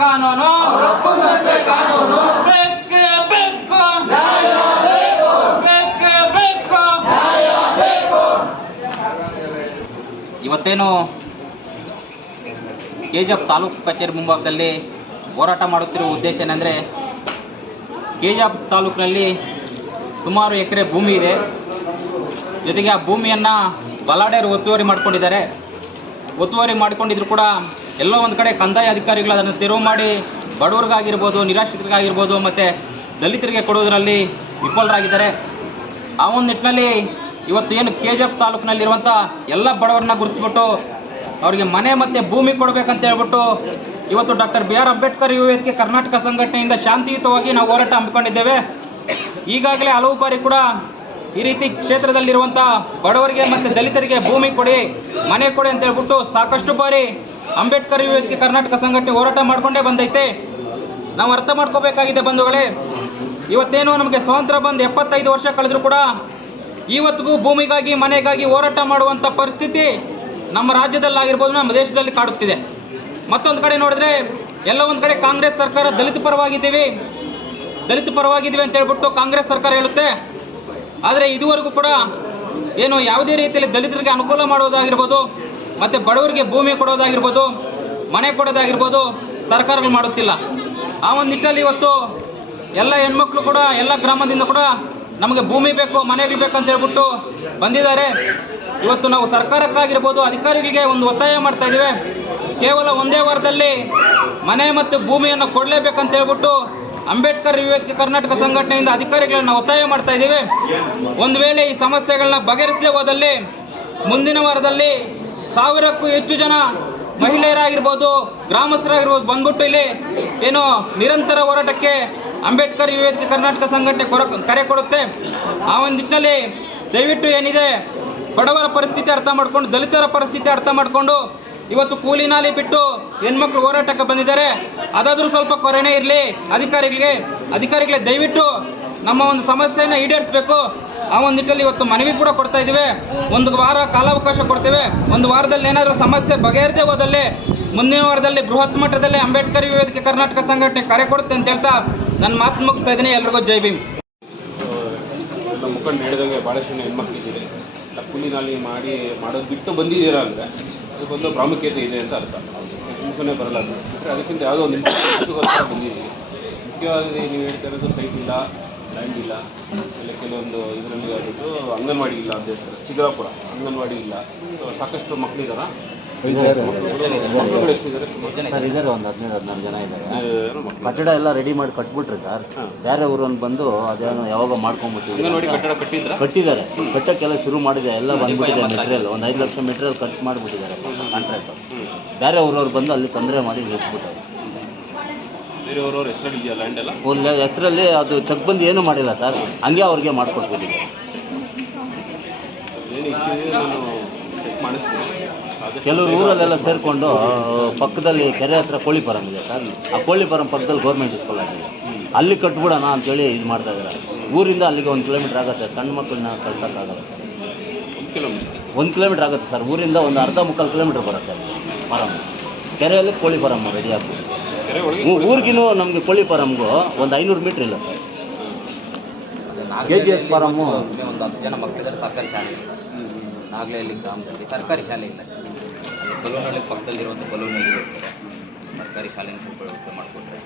ಕಾನೂನು ಬೇಕೇ ಬೇಕು, ಬೇಕೇ ಬೇಕು. ಇವತ್ತೇನು ಕೆಜಿಎಫ್ ತಾಲೂಕು ಕಚೇರಿ ಮುಂಭಾಗದಲ್ಲಿ ಹೋರಾಟ ಮಾಡುತ್ತಿರುವ ಉದ್ದೇಶ ಏನಂದರೆ, ಕೆಜಿಎಫ್ ತಾಲೂಕಿನಲ್ಲಿ ಸುಮಾರು ಎಕರೆ ಭೂಮಿ ಇದೆ. ಜೊತೆಗೆ ಆ ಭೂಮಿಯನ್ನು ಬಲಾಢ್ಯರು ಒತ್ತುವರಿ ಮಾಡಿಕೊಂಡಿದ್ದಾರೆ. ಒತ್ತುವರಿ ಮಾಡಿಕೊಂಡಿದ್ರು ಕೂಡ ಎಲ್ಲೋ ಒಂದು ಕಡೆ ಕಂದಾಯ ಅಧಿಕಾರಿಗಳು ಅದನ್ನು ತೆರವು ಮಾಡಿ ಬಡವರಿಗಾಗಿರ್ಬೋದು, ನಿರಾಶ್ರಿತರಿಗಾಗಿರ್ಬೋದು ಮತ್ತು ದಲಿತರಿಗೆ ಕೊಡುವುದರಲ್ಲಿ ವಿಫಲರಾಗಿದ್ದಾರೆ. ಆ ಒಂದು ನಿಟ್ಟಿನಲ್ಲಿ ಇವತ್ತು ಏನು ಕೆಜಿಎಫ್ ತಾಲೂಕಿನಲ್ಲಿರುವಂಥ ಎಲ್ಲ ಬಡವರನ್ನ ಗುರುತಿಸ್ಬಿಟ್ಟು ಅವರಿಗೆ ಮನೆ ಮತ್ತು ಭೂಮಿ ಕೊಡಬೇಕಂತ ಹೇಳ್ಬಿಟ್ಟು ಇವತ್ತು ಡಾಕ್ಟರ್ BR ಅಂಬೇಡ್ಕರ್ ಯುವ ವೇದಿಕೆ ಕರ್ನಾಟಕ ಸಂಘಟನೆಯಿಂದ ಶಾಂತಿಯುತವಾಗಿ ನಾವು ಹೋರಾಟ ಹಮ್ಮಿಕೊಂಡಿದ್ದೇವೆ. ಈಗಾಗಲೇ ಹಲವು ಬಾರಿ ಕೂಡ ಈ ರೀತಿ ಕ್ಷೇತ್ರದಲ್ಲಿರುವಂಥ ಬಡವರಿಗೆ ಮತ್ತು ದಲಿತರಿಗೆ ಭೂಮಿ ಕೊಡಿ, ಮನೆ ಕೊಡಿ ಅಂತ ಹೇಳ್ಬಿಟ್ಟು ಸಾಕಷ್ಟು ಬಾರಿ ಅಂಬೇಡ್ಕರ್ ಯುವ ವೇದಿಕೆ ಕರ್ನಾಟಕ ಸಂಘಟನೆ ಹೋರಾಟ ಮಾಡಿಕೊಂಡೇ ಬಂದೈತೆ. ನಾವು ಅರ್ಥ ಮಾಡ್ಕೋಬೇಕಾಗಿದೆ ಬಂಧುಗಳೇ, ಇವತ್ತೇನು ನಮಗೆ ಸ್ವಾತಂತ್ರ್ಯ ಬಂದು 75 ವರ್ಷ ಕಳೆದರೂ ಕೂಡ ಇವತ್ತಿಗೂ ಭೂಮಿಗಾಗಿ ಮನೆಗಾಗಿ ಹೋರಾಟ ಮಾಡುವಂಥ ಪರಿಸ್ಥಿತಿ ನಮ್ಮ ರಾಜ್ಯದಲ್ಲಾಗಿರ್ಬೋದು, ನಮ್ಮ ದೇಶದಲ್ಲಿ ಕಾಡುತ್ತಿದೆ. ಮತ್ತೊಂದು ಕಡೆ ನೋಡಿದ್ರೆ ಎಲ್ಲ ಒಂದು ಕಡೆ ಕಾಂಗ್ರೆಸ್ ಸರ್ಕಾರ ದಲಿತ ಪರವಾಗಿದ್ದೀವಿ ಅಂತ ಹೇಳ್ಬಿಟ್ಟು ಕಾಂಗ್ರೆಸ್ ಸರ್ಕಾರ ಹೇಳುತ್ತೆ. ಆದರೆ ಇದುವರೆಗೂ ಕೂಡ ಏನು ಯಾವುದೇ ರೀತಿಯಲ್ಲಿ ದಲಿತರಿಗೆ ಅನುಕೂಲ ಮಾಡೋದಾಗಿರ್ಬೋದು ಮತ್ತು ಬಡವರಿಗೆ ಭೂಮಿ ಕೊಡೋದಾಗಿರ್ಬೋದು, ಮನೆ ಕೊಡೋದಾಗಿರ್ಬೋದು ಸರ್ಕಾರಗಳು ಮಾಡುತ್ತಿಲ್ಲ. ಆ ಒಂದು ನಿಟ್ಟಲ್ಲಿ ಇವತ್ತು ಎಲ್ಲ ಹೆಣ್ಮಕ್ಳು ಕೂಡ ಎಲ್ಲ ಗ್ರಾಮದಿಂದ ಕೂಡ ನಮಗೆ ಭೂಮಿ ಬೇಕು, ಮನೆಗಳು ಬೇಕು ಅಂತ ಹೇಳ್ಬಿಟ್ಟು ಬಂದಿದ್ದಾರೆ. ಇವತ್ತು ನಾವು ಸರ್ಕಾರಕ್ಕಾಗಿರ್ಬೋದು, ಅಧಿಕಾರಿಗಳಿಗೆ ಒಂದು ಒತ್ತಾಯ ಮಾಡ್ತಾ ಇದ್ದೀವಿ. ಕೇವಲ ಒಂದೇ ವಾರದಲ್ಲಿ ಮನೆ ಮತ್ತು ಭೂಮಿಯನ್ನು ಕೊಡಲೇಬೇಕಂತ ಹೇಳ್ಬಿಟ್ಟು ಅಂಬೇಡ್ಕರ್ ಯುವ ವೇದಿಕೆ ಕರ್ನಾಟಕ ಸಂಘಟನೆಯಿಂದ ಅಧಿಕಾರಿಗಳನ್ನ ಒತ್ತಾಯ ಮಾಡ್ತಾ ಇದ್ದೀವಿ. ಒಂದು ವೇಳೆ ಈ ಸಮಸ್ಯೆಗಳನ್ನ ಬಗೆಹರಿಸದೇ ಹೋದಲ್ಲಿ ಮುಂದಿನ ವಾರದಲ್ಲಿ 1000ಕ್ಕೂ ಹೆಚ್ಚು ಜನ ಮಹಿಳೆಯರಾಗಿರ್ಬೋದು, ಗ್ರಾಮಸ್ಥರಾಗಿರ್ಬೋದು ಬಂದ್ಬಿಟ್ಟು ಇಲ್ಲಿ ಏನು ನಿರಂತರ ಹೋರಾಟಕ್ಕೆ ಅಂಬೇಡ್ಕರ್ ಯುವ ವೇದಿಕೆ ಕರ್ನಾಟಕ ಸಂಘಟನೆ ಕರೆ ಕೊಡುತ್ತೆ. ಆ ಒಂದು ನಿಟ್ಟಿನಲ್ಲಿ ದಯವಿಟ್ಟು ಏನಿದೆ ಬಡವರ ಪರಿಸ್ಥಿತಿ ಅರ್ಥ ಮಾಡ್ಕೊಂಡು, ದಲಿತರ ಪರಿಸ್ಥಿತಿ ಅರ್ಥ ಮಾಡಿಕೊಂಡು ಇವತ್ತು ಕೂಲಿ ನಾಲಿ ಬಿಟ್ಟು ಹೆಣ್ಮಕ್ಳು ಹೋರಾಟಕ್ಕೆ ಬಂದಿದ್ದಾರೆ. ಅದಾದರೂ ಸ್ವಲ್ಪ ಕೊರತೆ ಇರಲಿ ಅಧಿಕಾರಿಗಳಿಗೆ ದಯವಿಟ್ಟು ನಮ್ಮ ಒಂದು ಸಮಸ್ಯೆಯನ್ನು ಈಡೇರಿಸಬೇಕು. ಆ ಒಂದು ನಿಟ್ಟಲ್ಲಿ ಇವತ್ತು ಮನವಿ ಕೂಡ ಕೊಡ್ತಾ ಇದ್ದೀವಿ. ಒಂದು ವಾರ ಕಾಲಾವಕಾಶ ಕೊಡ್ತೇವೆ. ಒಂದು ವಾರದಲ್ಲಿ ಏನಾದರೂ ಸಮಸ್ಯೆ ಬಗೆಹರದೇ ಹೋದಲ್ಲಿ ಮುಂದಿನ ವಾರದಲ್ಲಿ ಬೃಹತ್ ಮಟ್ಟದಲ್ಲಿ ಅಂಬೇಡ್ಕರ್ ಯುವ ವೇದಿಕೆ ಕರ್ನಾಟಕ ಸಂಘಟನೆ ಕರೆ ಕೊಡುತ್ತೆ ಅಂತ ಹೇಳ್ತಾ ನನ್ನ ಮಾತು ಮುಗಿಸ್ತಾ ಇದ್ದೀನಿ. ಎಲ್ರಿಗೂ ಜೈ ಭೀಮ್. ಮುಖಂಡ ಹೇಳಿದಂಗೆ ಭಾಳಷ್ಟು ಜನ ಹೆಣ್ಮಕ್ಳಿದ್ದೀರಿ, ಕೂಲಿ ನಾಲಿ ಮಾಡೋದು ಬಿಟ್ಟು ಬಂದಿದ್ದೀರಾ ಅಂದರೆ ಅದಕ್ಕೊಂದು ಪ್ರಾಮುಖ್ಯತೆ ಇದೆ ಅಂತ ಅರ್ಥ. ಸುಮ್ಮನೆ ಬರಲ್ಲ ಅದು. ಅದಕ್ಕಿಂತ ಯಾವುದೋ ಒಂದು ಇಂಟ್ರೆಸ್ಟ್ಗೋಸ್ಕರ ಬಂದಿದ್ದೀವಿ. ಮುಖ್ಯವಾಗಿ ನೀವು ಹೇಳ್ತಾ ಇರೋದು ಸೈಟ್ ಇಲ್ಲ, ಲ್ಯಾಂಡ್ ಇಲ್ಲ, ಇಲ್ಲ ಕೆಲವೊಂದು ಇದರಲ್ಲಿ ಆಗಿದ್ದು ಅಂಗನವಾಡಿ ಇಲ್ಲ ಅಂತ ಹೇಳ್ತಾರೆ. ಚಿಗುರಾಪುರ ಅಂಗನವಾಡಿ ಇಲ್ಲ. ಸಾಕಷ್ಟು ಮಕ್ಕಳಿದಾರ, ಮಕ್ಕಳುಗಳು ಎಷ್ಟಿದ್ದಾರೆ? ಸರ್ ಇದ್ದಾರೆ, ಒಂದು 15-16 ಜನ ಇದ್ದಾರೆ. ಕಟ್ಟಡ ಎಲ್ಲ ರೆಡಿ ಮಾಡಿ ಕಟ್ಬಿಟ್ರಿ ಸರ್. ಬೇರೆ ಊರನ್ನು ಬಂದು ಅದೇನೋ ಯಾವಾಗ ಮಾಡ್ಕೊಂಡ್ಬಿಟ್ಟಿದ್ದಾರೆ. ಅಂಗನವಾಡಿ ಕಟ್ಟಡ ಕಟ್ಟಿದ್ದಾರೆ, ಕಟ್ಟಕ್ಕೆಲ್ಲ ಶುರು ಮಾಡಿದೆ, ಎಲ್ಲ ಬಂದ್ಬಿಟ್ಟಿದೆ. ಮೆಟೀರಿಯಲ್ ಒಂದು 5 ಲಕ್ಷ ಮೆಟೀರಿಯಲ್ ಖರ್ಚು ಮಾಡಿಬಿಟ್ಟಿದ್ದಾರೆ ಕಾಂಟ್ರಾಕ್ಟ್. ಬೇರೆ ಊರವ್ರು ಬಂದು ಅಲ್ಲಿ ತೊಂದರೆ ಮಾಡಿ ನಿಲ್ಲಿಸ್ಬಿಟ್ಟಾರೆ. ಬೇರೆಯವ್ರವ್ರ ಹೆಸರಲ್ಲಿ ಇದೆಯಾ ಲ್ಯಾಂಡ್ ಎಲ್ಲ? ಒಂದು ಹೆಸರಲ್ಲಿ ಅದು ಚೆಕ್ ಬಂದು ಏನೂ ಮಾಡಿಲ್ಲ ಸರ್, ಹಂಗೆ ಅವ್ರಿಗೆ ಮಾಡಿಕೊಟ್ಬಿಟ್ಟಿದೆ. ಏನು ಇಶ್ಯೂ ನಾನು ಚೆಕ್ ಮಾಡಿಸ್ತೀನಿ. ಕೆಲವರು ಊರಲ್ಲೆಲ್ಲ ಸೇರಿಕೊಂಡು ಪಕ್ಕದಲ್ಲಿ ಕೆರೆ ಹತ್ರ ಕೋಳಿ ಫಾರಂ ಇದೆ ಸರ್. ಆ ಕೋಳಿ ಫಾರಂ ಪಕ್ಕದಲ್ಲಿ ಗೌರ್ಮೆಂಟ್ ಸ್ಕೂಲ್ ಆಗಿದೆ, ಅಲ್ಲಿ ಕಟ್ಬಿಡೋಣ ಅಂತೇಳಿ ಇದು ಮಾಡ್ತಾ ಇದ್ದಾರೆ. ಊರಿಂದ ಅಲ್ಲಿಗೆ 1 ಕಿಲೋಮೀಟ್ರ್ ಆಗುತ್ತೆ. ಸಣ್ಣ ಮಕ್ಕಳನ್ನ ಕಳ್ಸೋಕ್ಕಾಗಲ್ಲ. 1 ಕಿಲೋಮೀಟ್ರ್ ಆಗುತ್ತೆ ಸರ್. ಊರಿಂದ ಒಂದು ಅರ್ಧ-ಮುಕ್ಕಾಲು ಕಿಲೋಮೀಟ್ರ್ ಬರುತ್ತೆ ಫಾರಂ. ಕೆರೆಯಲ್ಲಿ ಕೋಳಿ ಫಾರಮ್ ರೆಡಿ ಆಗ್ಬೋದು. ಊರಿಗಿನೂ ನಮಗೆ ಕೋಳಿ ಫಾರಮ್ಗೂ ಒಂದು 500 ಮೀಟ್ರ್ ಇಲ್ಲ ಸರ್. KGS ಫಾರಮ್ಮು ಒಂದು 10 ಜನ ಮಕ್ಕಳಿದ್ದಾರೆ. ಸರ್ಕಾರಿ ಶಾಲೆ ಇಲ್ಲ. ನಾಗಲೇಹಳ್ಳಿ ಗ್ರಾಮದಲ್ಲಿ ಸರ್ಕಾರಿ ಶಾಲೆ ಇಲ್ಲ. ಬಲೂನಹಳ್ಳಿ ಪಕ್ಕದಲ್ಲಿರುವಂಥ ಬಲೂನಹಳ್ಳಿ ಹೋಗ್ತಾರೆ. ಸರ್ಕಾರಿ ಶಾಲೆನ ಸ್ವಲ್ಪ ವ್ಯವಸ್ಥೆ ಮಾಡಿಕೊಟ್ರೆ.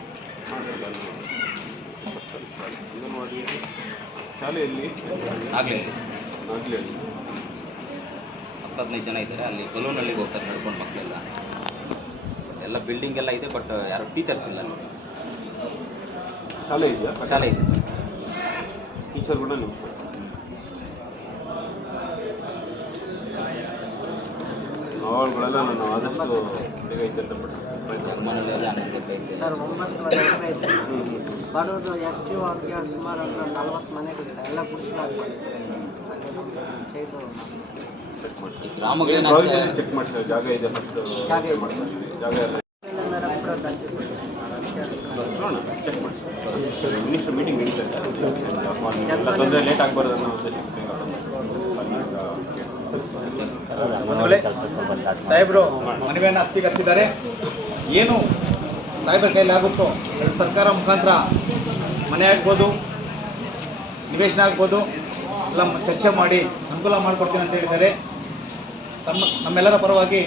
ಶಾಲೆಯಲ್ಲಿ ನಾಗಲೇಹಳ್ಳಿ ನಾಗಲೇಹಳ್ಳಿ 10-15 ಜನ ಇದ್ದಾರೆ. ಅಲ್ಲಿ ಬಲೂನಹಳ್ಳಿಗೆ ಹೋಗ್ತಾರೆ ನಡ್ಕೊಂಡು ಮಕ್ಕಳೆಲ್ಲ. ಎಲ್ಲ ಬಿಲ್ಡಿಂಗ್ ಎಲ್ಲ ಇದೆ, ಬಟ್ ಯಾರು ಟೀಚರ್ಸ್ ಇಲ್ಲ. ಶಾಲೆ ಇದೆಯಾ? ಶಾಲೆ ಇದೆ ಸರ್. ಟೀಚರ್ ಕೂಡ ಅವಾಗಳೆಲ್ಲ ನಾನು ಆದಷ್ಟು ಬೇಗ ಇದ್ದಂತ ಜರ್ಮನಿಯಲ್ಲಿ ಅನುಕೂಲತೆ ಇದೆ ಸರ್. 9 ಎಕರೆ ಇದೆ. ಬಡವರು SC ಅವ್ರಿಗೆ ಸುಮಾರು ಒಂದು 40 ಮನೆಗಳಿದೆ. ಎಲ್ಲ ಗುಡಿಸಲಾಗ್ಬಿಟ್ಟಿದೆ. ಗ್ರಾಮಗಳನ್ನ ಚೆಕ್ ಮಾಡ್ತಾರೆ. ಜಾಗ ಇದೆ, ಫಸ್ಟ್ ಜಾಗ ಎಲ್ಲ ಚೆಕ್ ಮಾಡ್ತಾರೆ. ಮಿನಿಸ್ಟರ್ ಮೀಟಿಂಗ್ ನಡೀತಾರೆ. ತೊಂದರೆ ಲೇಟ್ ಆಗಬಾರ್ದು ಅನ್ನೋ ಉದ್ದೇಶಕ್ಕೆ ಸಾಹೇಬರು ಮನವಿಯನ್ನು ಸ್ವೀಕರಿಸಿದ್ದಾರೆ. ಏನು ಸಾಹೇಬರ ಕೈಯಲ್ಲಿ ಆಗುತ್ತೋ ಅದು ಸರ್ಕಾರ ಮುಖಾಂತರ ಮನೆ ಆಗ್ಬೋದು, ನಿವೇಶನ ಆಗ್ಬೋದು, ಎಲ್ಲ ಚರ್ಚೆ ಮಾಡಿ ಅನುಕೂಲ ಮಾಡಿಕೊಡ್ತೀನಿ ಅಂತ ಹೇಳಿದ್ದಾರೆ. ನಮ್ಮೆಲ್ಲರ ಪರವಾಗಿ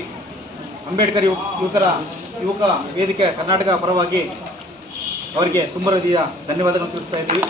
ಅಂಬೇಡ್ಕರ್ ಯುವಕ ವೇದಿಕೆ ಕರ್ನಾಟಕ ಪರವಾಗಿ ಅವರಿಗೆ ತುಂಬ ಹೃದಯ ಧನ್ಯವಾದಗಳನ್ನು ತಿಳಿಸ್ತಾ ಇದ್ದೀವಿ.